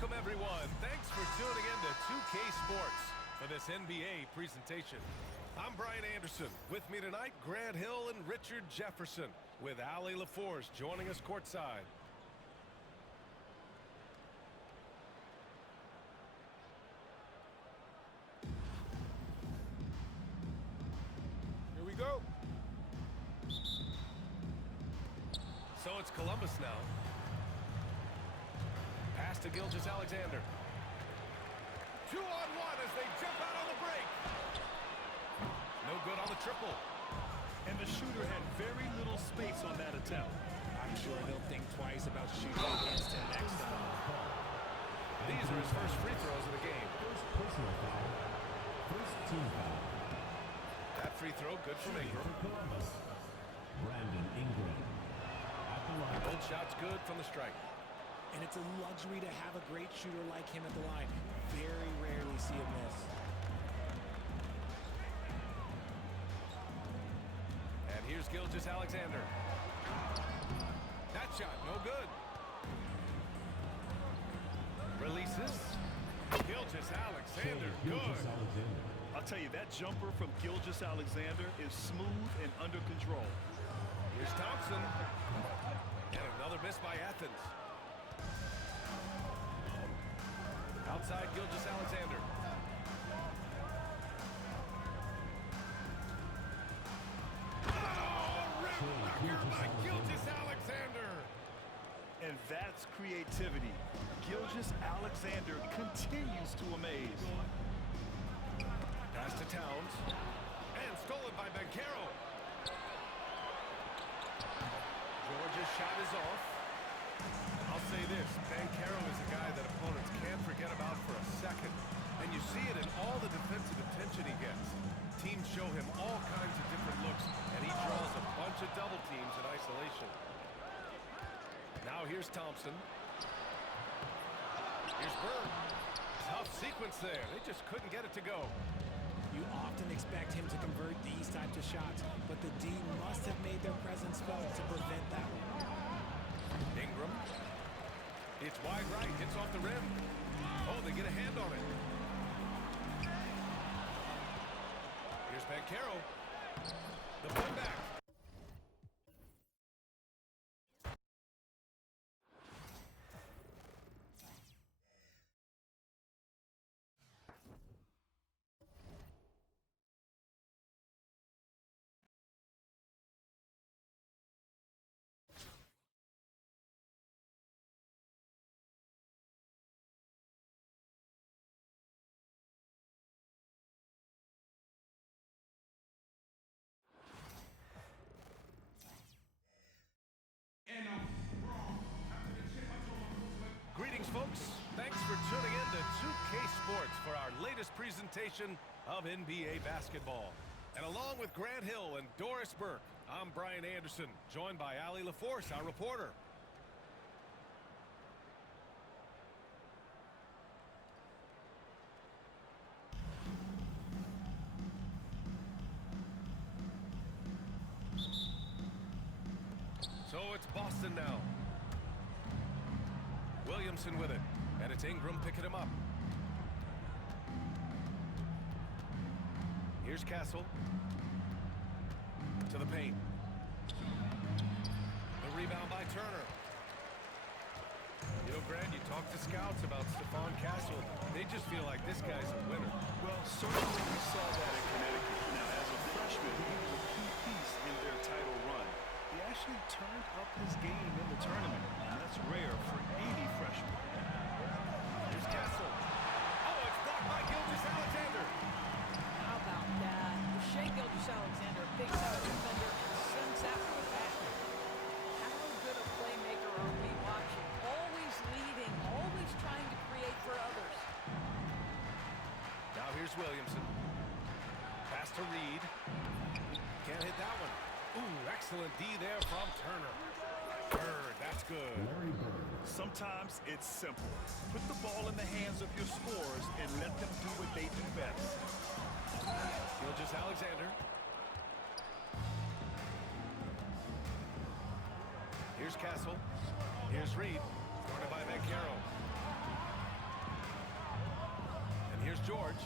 Welcome, everyone. Thanks for tuning in to 2K Sports for this NBA presentation. I'm Brian Anderson. With me tonight, Grant Hill and Richard Jefferson, with Allie LaForce joining us courtside. Here we go. So it's Columbus now. Pass to Gilgeous-Alexander. 2-on-1 as they jump out on the break. No good on the triple. And the shooter had very little space on that attempt. I'm sure he'll think twice about shooting against him next time. These are his first free throws of the game. First personal foul. First team foul. That free throw good from Ingram. For Columbus, Brandon Ingram. At the line. Both shots good from the strike. And it's a luxury to have a great shooter like him at the line. Very rarely see him miss. And here's Gilgeous-Alexander. That shot, no good. Releases. Gilgeous-Alexander, good. Gilgeous-Alexander. I'll tell you, that jumper from Gilgeous-Alexander is smooth and under control. Here's Thompson. And another miss by Athens. Outside Gilgeous-Alexander. Oh, rim knocker by Gilgeous-Alexander. And that's creativity. Gilgeous-Alexander continues to amaze. Pass to Towns. And stolen by Banchero. Georgia's shot is off. I'll say this, Banchero is a guy that opponents can't forget about for a second. And you see it in all the defensive attention he gets. Teams show him all kinds of different looks, and he draws a bunch of double teams in isolation. Now here's Thompson. Here's Bird. Tough sequence there. They just couldn't get it to go. You often expect him to convert these types of shots, but the D must have made their presence felt to prevent that one. Ingram. It's wide right. Hits off the rim. Oh, they get a hand on it. Here's Banchero. The putback. Greetings, folks. Thanks for tuning in to 2K Sports for our latest presentation of NBA basketball. And along with Grant Hill and Doris Burke, I'm Brian Anderson, joined by Allie LaForce, our reporter. So it's Boston now. Williamson with it, and it's Ingram picking him up. Here's Castle. To the paint. The rebound by Turner. You know, Grant, you talk to scouts about Stephon Castle. They just feel like this guy's a winner. Well, certainly we saw that in Connecticut. Now, as a freshman, he was a key piece in their title run. He actually turned up his game in the tournament, and that's rare for any freshman. Here's Castle. Oh, it's blocked by Gilgeous-Alexander. How about that? Shea Gilgeous-Alexander picks out a defender and sends that one back. How good a playmaker are we watching? Always leading, always trying to create for others. Now here's Williamson. Pass to Reed. Can't hit that one. Ooh, excellent D there from Turner. Bird, that's good. Larry Bird. Sometimes it's simple. Put the ball in the hands of your scorers and let them do what they do best. Gilgeous-Alexander. Here's Castle. Here's Reed. Guarded by Banchero. Here's George.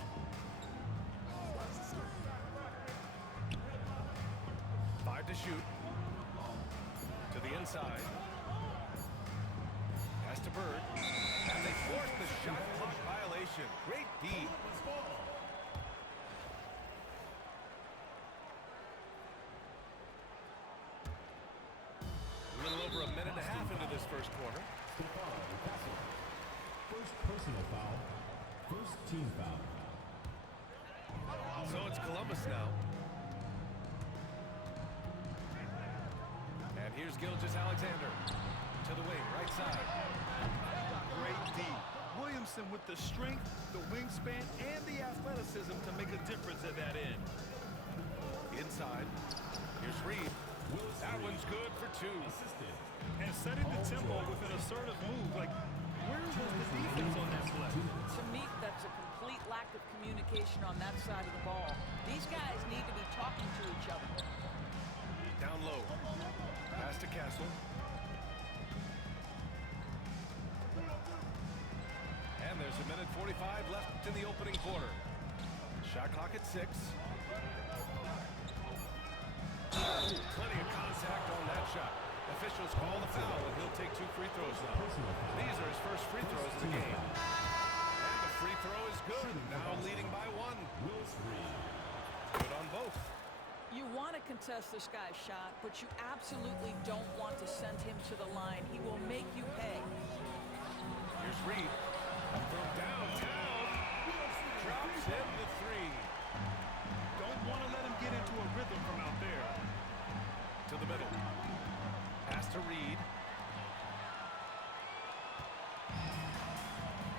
Five to shoot. To the inside. Pass to Bird. And they force the shot clock violation. Great D. A little over a minute and a half into this first quarter. First personal foul. First team foul. So it's Columbus now. And here's Gilgeous-Alexander. To the wing, right side. Great D. Williamson with the strength, the wingspan, and the athleticism to make a difference at that end. Inside. Here's Reed. That one's good for two. And setting the tempo with an assertive move. Like, where was the defense on that play? To me, that's a complete lack of communication on that side of the ball. These guys need to be talking to each other. Down low. Pass to Castle. And there's a minute 45 left in the opening quarter. Shot clock at 6. Plenty of contact on that shot. Officials call the foul, and he'll take 2 free throws now. These are his first free throws of the game. And the free throw is good. Now leading by 1. Good on both. You want to contest this guy's shot, but you absolutely don't want to send him to the line. He will make you pay. Here's Reed. From downtown. Drops in the 3. Don't want to let him get into a rhythm from out there. To the middle. Pass to Reed.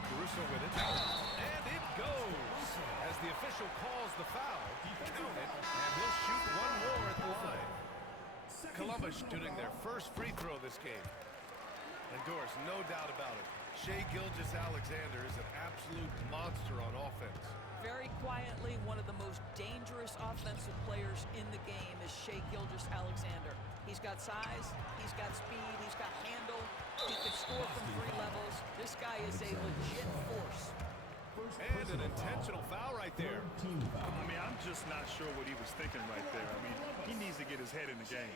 Caruso with it. And it goes. As the official calls the foul, count it, and he'll shoot one more at the line. Columbus shooting their first free throw this game. And Doris, no doubt about it, Shai Gilgeous-Alexander is an absolute monster on offense. Very quietly, one of the most dangerous offensive players in the game is Shai Gilgeous-Alexander. He's got size, he's got speed, he's got handle, he can score from 3 levels. This guy is a legit force. And an intentional foul right there. I mean, I'm just not sure what he was thinking right there. I mean, he needs to get his head in the game.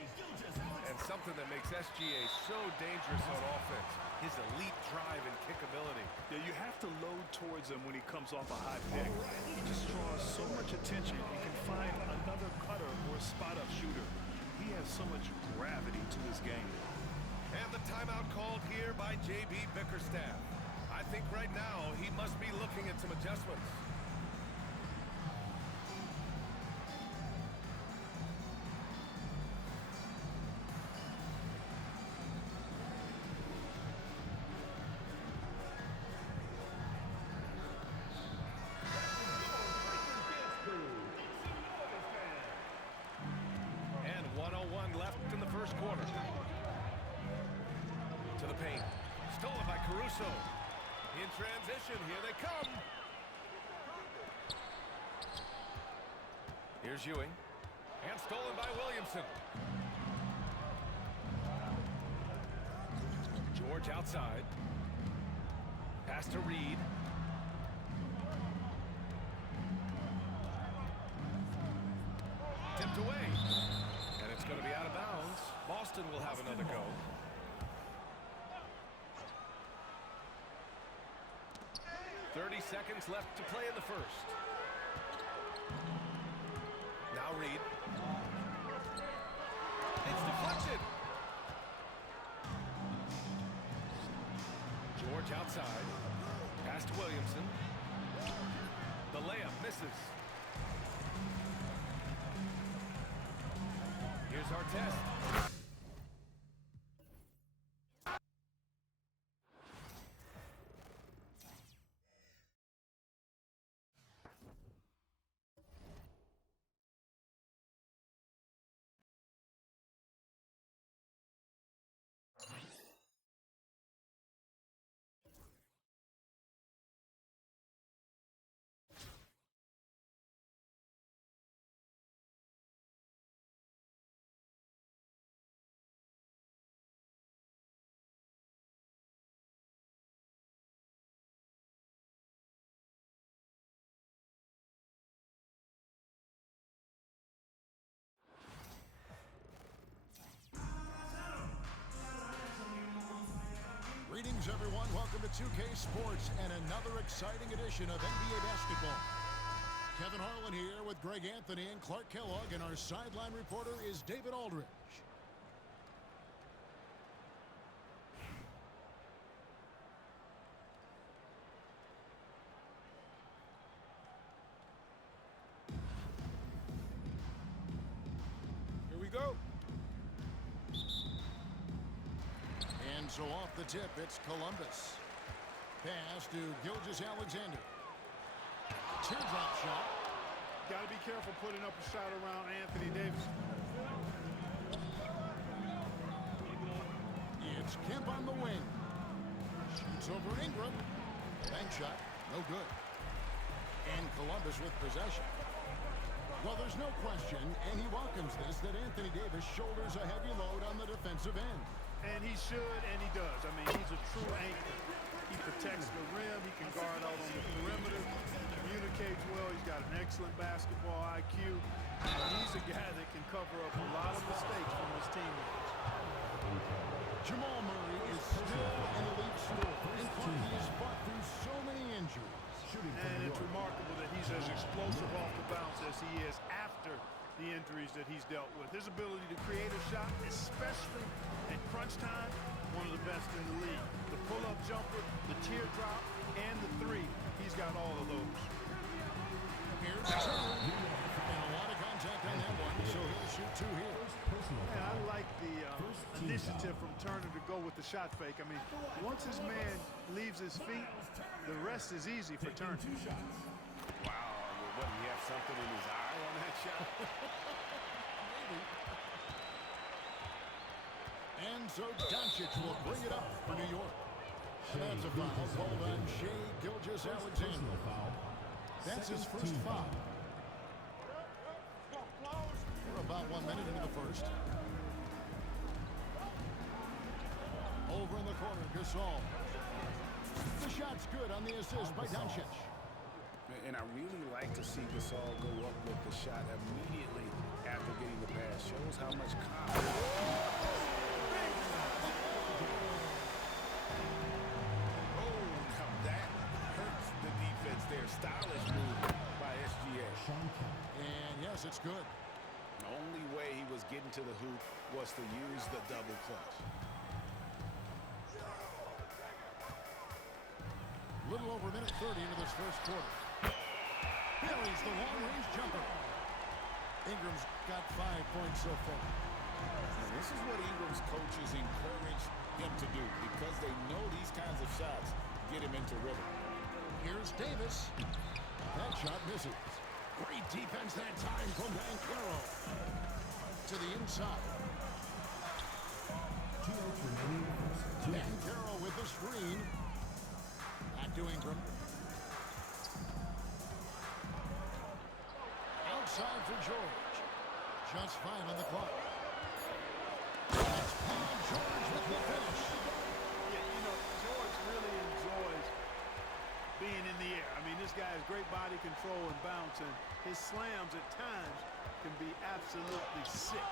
And something that makes SGA so dangerous on offense, his elite drive and kick ability. Yeah, you have to load towards him when he comes off a high pick. He just draws so much attention. He can find another cutter or a spot-up shooter. He has so much gravity to his game. And the timeout called here by J.B. Bickerstaff. I think right now he must be looking at some adjustments. And 1:01 left in the first quarter. To the paint. Stolen by Caruso. In transition, here they come. Here's Ewing. And stolen by Williamson. George outside. Pass to Reed. Tipped away. And it's going to be out of bounds. Boston will have another go. 30 seconds left to play in the first. Now Reed. It's deflected. George outside. Pass to Williamson. The layup misses. Here's Artest. everyone. Welcome to 2K Sports and another exciting edition of NBA basketball. Kevin Harlan here with Greg Anthony and Clark Kellogg, and our sideline reporter is David Aldridge. Here we go. And so off the tip, it's Columbus. Pass to Gilgeous-Alexander. Teardrop shot. Got to be careful putting up a shot around Anthony Davis. It's Kemp on the wing. Shoots over Ingram. Bank shot, no good. And Columbus with possession. Well, there's no question, and he welcomes this, that Anthony Davis shoulders a heavy load on the defensive end. And he should, and he does. I mean, he's a true anchor. He protects the rim. He can guard out on the perimeter. Communicates well. He's got an excellent basketball IQ. He's a guy that can cover up a lot of mistakes from his teammates. Jamal Murray is still an elite scorer. In fact, he has fought through so many injuries. And it's remarkable that he's as explosive off the bounce as he is after the injuries that he's dealt with. His ability to create a shot, especially at crunch time, one of the best in the league. The pull-up jumper, the teardrop, and the three. He's got all of those. Here's Turner. And a lot of contact on that one, so he'll shoot two here. And I like the initiative from Turner to go with the shot fake. I mean, once his man leaves his feet, the rest is easy for Turner. Wow, what, do you have something in his eye on that shot? Maybe. And so Doncic will bring it up for New York. And that's a foul called on Shai Gilgeous-Alexander. That's his first foul. We're about 1 minute into the first. Over in the corner, Gasol. The shot's good on the assist by Doncic. And I really like to see Gasol go up with the shot immediately after getting the pass. Shows how much confidence. Oh, now that hurts the defense there. Stylish move by SGA. And yes, it's good. The only way he was getting to the hoop was to use the double clutch. Little over a minute 30 into this first quarter. Buries the long-range jumper. Ingram's got 5 points so far. And this is what Ingram's coaches encourage him to do because they know these kinds of shots get him into rhythm. Here's Davis. That shot misses. Great defense that time from Banchero. To the inside. Banchero with the screen. Back to Ingram. Outside for George. Just 5 on the clock. That's Paul George with the finish. Yeah, you know, George really enjoys being in the air. I mean, this guy has great body control and bounce, and his slams at times can be absolutely sick.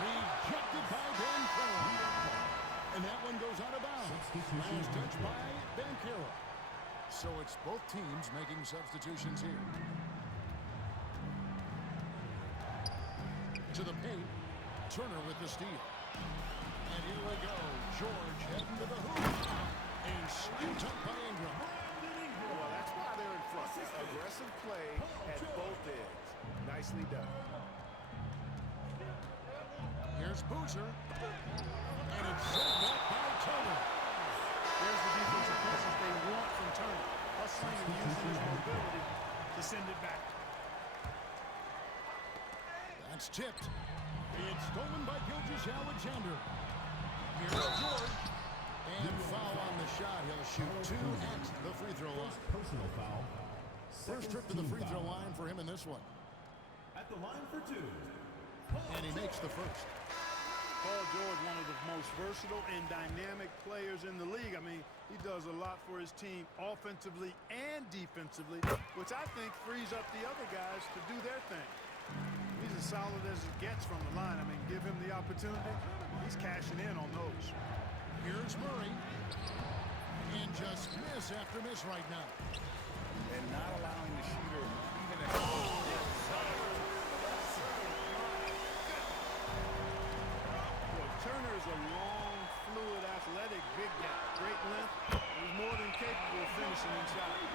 Rejected by Banchero. And that one goes out of bounds. Last touch by Banchero. So it's both teams making substitutions here. To the paint. Turner with the steal. And here we go. George heading to the hoop. And scooped up by Ingram. Well, that's why they're in front. Aggressive play at both ends. Nicely done. Here's Boozer. And it's set back by Turner. There's the defensive presence they want from Turner. Hustling and using his mobility to send it back. That's tipped. It's stolen by Gilgeous-Alexander. Here's George. And foul on the shot. He'll shoot 2 at the free throw line. Personal foul. First trip to the free throw line for him in this one. At the line for 2. And he makes the first. Paul George, one of the most versatile and dynamic players in the league. I mean, he does a lot for his team offensively and defensively, which I think frees up the other guys to do their thing. He's as solid as it gets from the line. I mean, give him the opportunity. He's cashing in on those. Here's Murray. And just miss after miss right now. And not allowing the shooter even a... Well, Turner is a long, fluid, athletic big guy. Great length. He's more than capable of finishing inside.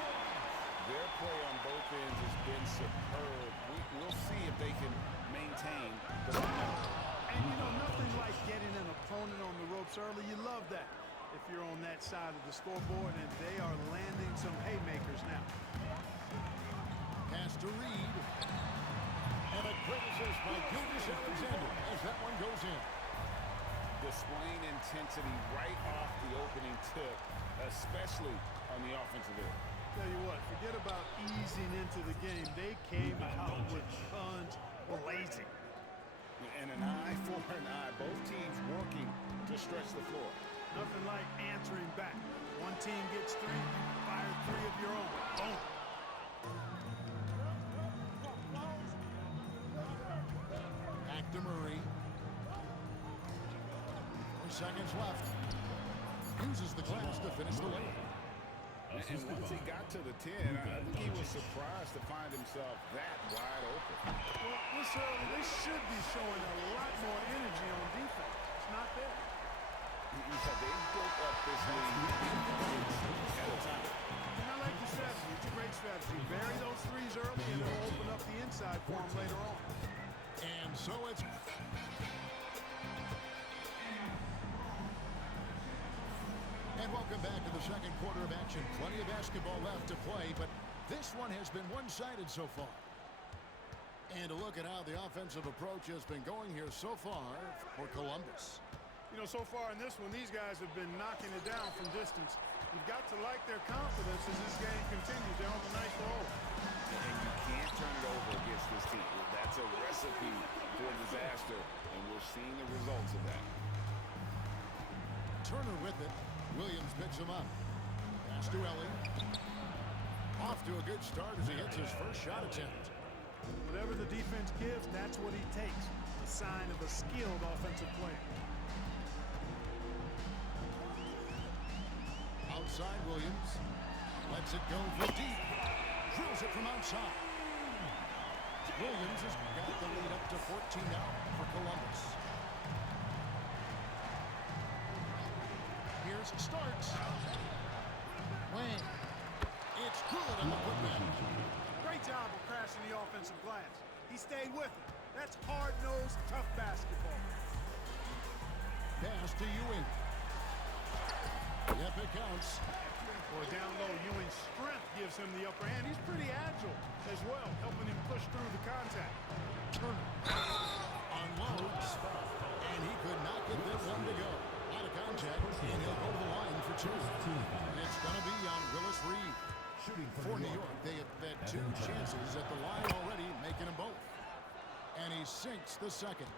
Their play on both ends has been superb. We'll see if they can maintain the momentum. And you know, nothing like getting an opponent on the ropes early. You love that if you're on that side of the scoreboard, and they are landing some haymakers now. Pass to Reed. And a great assist by Gilgeous Alexander as that one goes in. Displaying intensity right off the opening tip, especially on the offensive end. Tell you what, forget about easing into the game. They came out with guns blazing. And an eye for an eye. Both teams working to stretch the floor. Nothing like answering back. One team gets three, fire three of your own. Boom. Back to Murray. 4 seconds left. Uses the glass to finish the lane. And once he got to the 10, I think he was surprised to find himself that wide open. Well, this early, they should be showing a lot more energy on defense. It's not there. They've built up this lead at a time. And I like the strategy. It's a great strategy. Bury those threes early, and it'll open up the inside for them later on. And so it's... And welcome back to the second quarter of action. Plenty of basketball left to play, but this one has been one-sided so far. And a look at how the offensive approach has been going here so far for Columbus. You know, so far in this one, these guys have been knocking it down from distance. You've got to like their confidence as this game continues. They're on a nice roll. And you can't turn it over against this team. That's a recipe for disaster, and we're seeing the results of that. Turner with it. Williams picks him up. Pass to Ellie. Off to a good start as he hits his first shot attempt. Whatever the defense gives, that's what he takes. A sign of a skilled offensive player. Outside Williams. Lets it go for deep. Drills it from outside. Williams has got the lead up to 14 now for Columbus. Here's Starks. Wayne. It's good on the putback. Great job of crashing the offensive glass. He stayed with it. That's hard-nosed, tough basketball. Pass to Ewing. Yep, it counts. Or down low, Ewing's strength gives him the upper hand. He's pretty agile as well, helping him push through the contact. Turner unloads, and he could not get this one to go. Out of contact, and he'll go to the line for two. And it's going to be on Willis Reed. For New York, they have had two chances at the line already, making them both. And he sinks the second.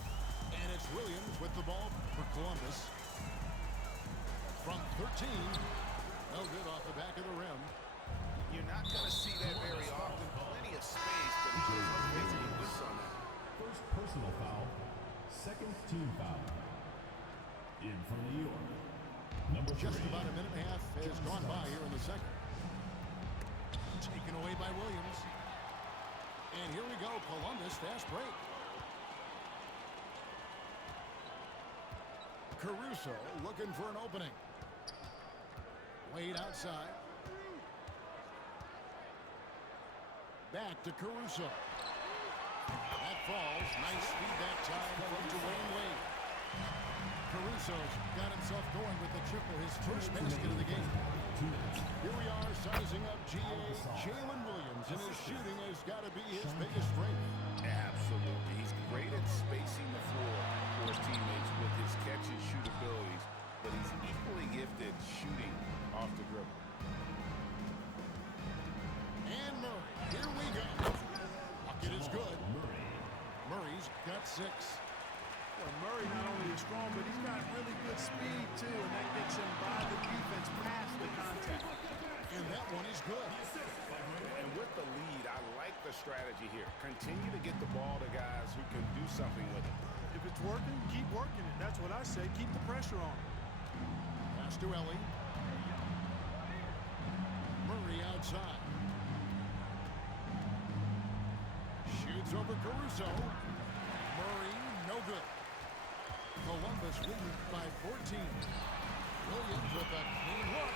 And it's Williams with the ball for Columbus. From 13, no good off the back of the rim. You're not going to see that very often. Plenty of space, but he is basically this on that. First personal foul, second team foul. In for New York. Number 3. Just about a minute and a half has gone by here in the second. Taken away by Williams. And here we go, Columbus fast break. Caruso looking for an opening. Wade outside. Back to Caruso. That falls. Nice feedback time from Dwayne Wade. Caruso's got himself going with the triple, his first basket of the game. Here we are sizing up GA Jalen Williams, and his shooting has got to be his biggest strength. Absolutely. He's great at spacing the floor for his teammates with his catch and shoot abilities, but he's equally gifted shooting off the dribble. And Murray, here we go. Bucket is good. Murray's got 6. Well, Murray not only is strong, but he's got really good speed, too, and that gets him by the defense past the contact. And that one is good. And with the lead, I like the strategy here. Continue to get the ball to guys who can do something with it. If it's working, keep working it. That's what I say. Keep the pressure on. Pass to Ellie. Murray outside. Shoots over Caruso. Murray, no good. Columbus leads by 14. Williams with a clean look.